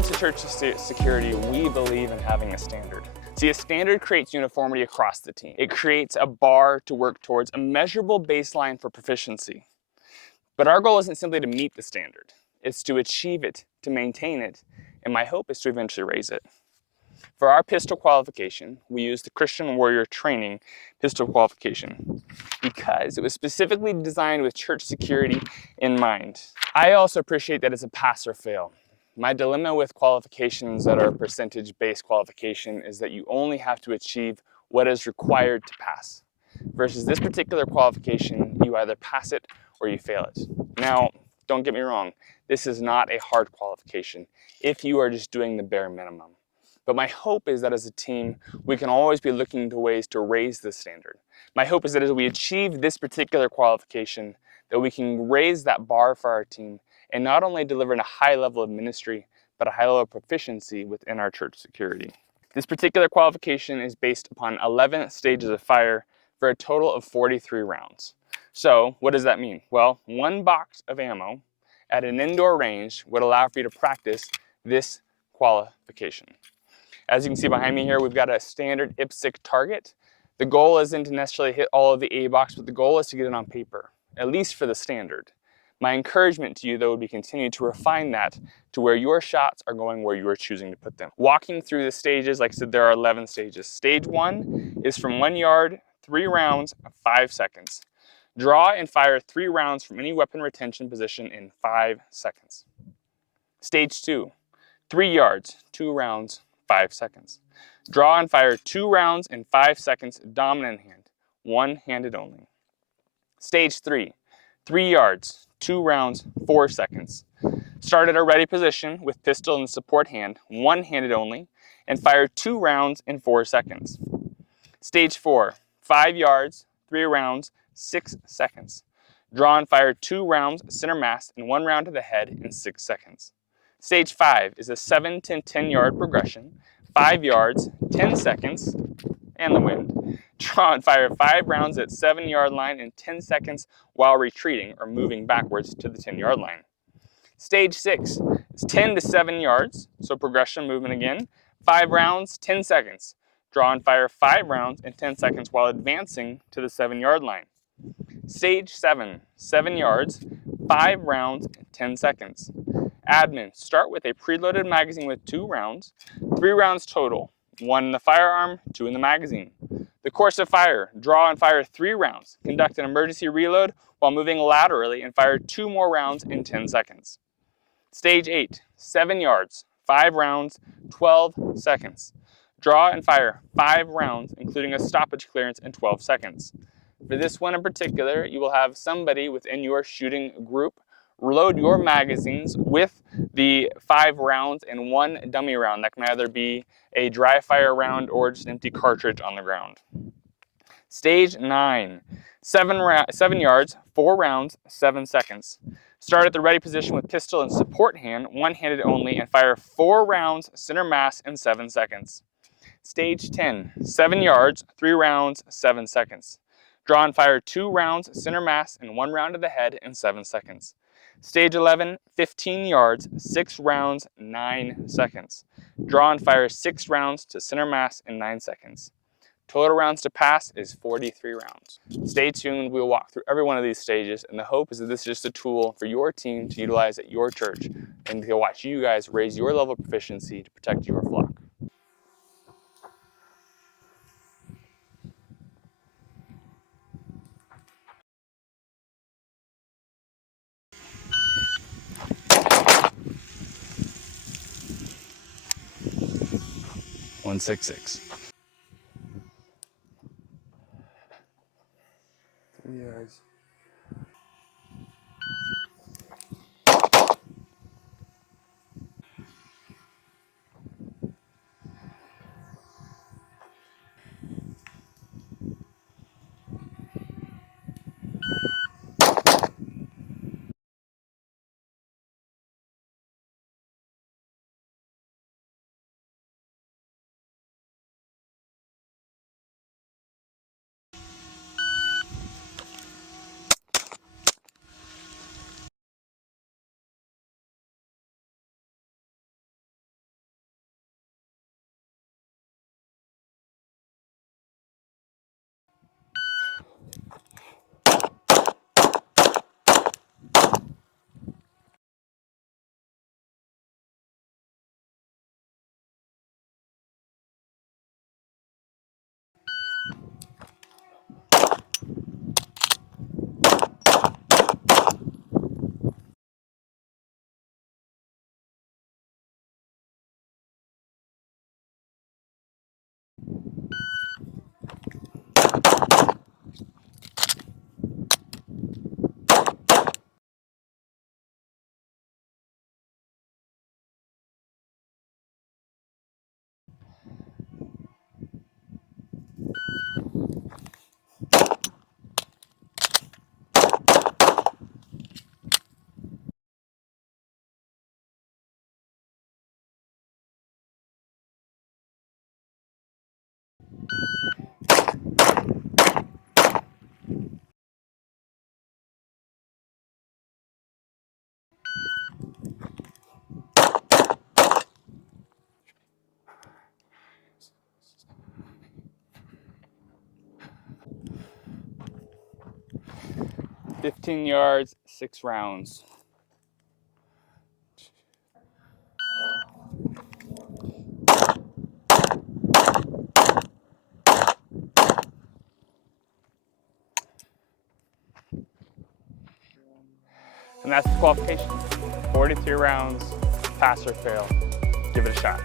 comes to church security, we believe in having a standard. See, a standard creates uniformity across the team. It creates a bar to work towards, a measurable baseline for proficiency. But our goal isn't simply to meet the standard. It's to achieve it, to maintain it, and my hope is to eventually raise it. For our pistol qualification, we use the Christian Warrior Training pistol qualification because it was specifically designed with church security in mind. I also appreciate that it's a pass or fail. My dilemma with qualifications that are percentage-based qualification is that you only have to achieve what is required to pass. Versus this particular qualification, you either pass it or you fail it. Now, don't get me wrong, this is not a hard qualification if you are just doing the bare minimum. But my hope is that as a team, we can always be looking to ways to raise the standard. My hope is that as we achieve this particular qualification, that we can raise that bar for our team and not only deliver a high level of ministry, but a high level of proficiency within our church security. This particular qualification is based upon 11 stages of fire for a total of 43 rounds. So what does that mean? Well, one box of ammo at an indoor range would allow for you to practice this qualification. As you can see behind me here, we've got a standard IPSC target. The goal isn't to necessarily hit all of the A box, but the goal is to get it on paper, at least for the standard. My encouragement to you, though, would be continue to refine that to where your shots are going where you are choosing to put them. Walking through the stages, like I said, there are 11 stages. Stage 1 is from 1 yard, 3 rounds, 5 seconds. Draw and fire 3 rounds from any weapon retention position in 5 seconds. Stage 2, 3 yards, 2 rounds, 5 seconds. Draw and fire 2 rounds in 5 seconds, dominant hand, one-handed only. Stage 3, 3 yards, 2 rounds, 4 seconds. Start at a ready position with pistol in the support hand, one-handed only, and fire 2 rounds in 4 seconds. Stage 4, 5 yards, 3 rounds, 6 seconds. Draw and fire 2 rounds, center mass, and 1 round to the head in 6 seconds. Stage 5 is a 7 to 10 yard progression, 5 yards, 10 seconds, and the wind. Draw and fire 5 rounds at 7 yard line in 10 seconds while retreating or moving backwards to the 10 yard line. Stage 6 is 10 to 7 yards, so progression movement again, 5 rounds, 10 seconds. Draw and fire 5 rounds in 10 seconds while advancing to the 7 yard line. Stage 7, 7 yards, 5 rounds, 10 seconds. Admin, start with a preloaded magazine with 2 rounds, 3 rounds total, 1 in the firearm, 2 in the magazine. The course of fire, draw and fire 3 rounds, conduct an emergency reload while moving laterally and fire 2 more rounds in 10 seconds. Stage 8, 7 yards, 5 rounds, 12 seconds. Draw and fire 5 rounds, including a stoppage clearance in 12 seconds. For this one in particular, you will have somebody within your shooting group reload your magazines with the 5 rounds and 1 dummy round. That can either be a dry fire round or just an empty cartridge on the ground. Stage 9, 7 yards, 4 rounds, 7 seconds. Start at the ready position with pistol and support hand, one-handed only, and fire 4 rounds, center mass in 7 seconds. Stage 10, 7 yards, 3 rounds, 7 seconds. Draw and fire 2 rounds, center mass, and 1 round to the head in 7 seconds. Stage 11, 15 yards, 6 rounds, 9 seconds. Draw and fire 6 rounds to center mass in 9 seconds. Total rounds to pass is 43 rounds. Stay tuned, we'll walk through every one of these stages, and the hope is that this is just a tool for your team to utilize at your church and to watch you guys raise your level of proficiency to protect your flock. One 6-6. 3 yards. 15 yards, 6 rounds. And that's the qualification. 43 rounds, pass or fail. Give it a shot.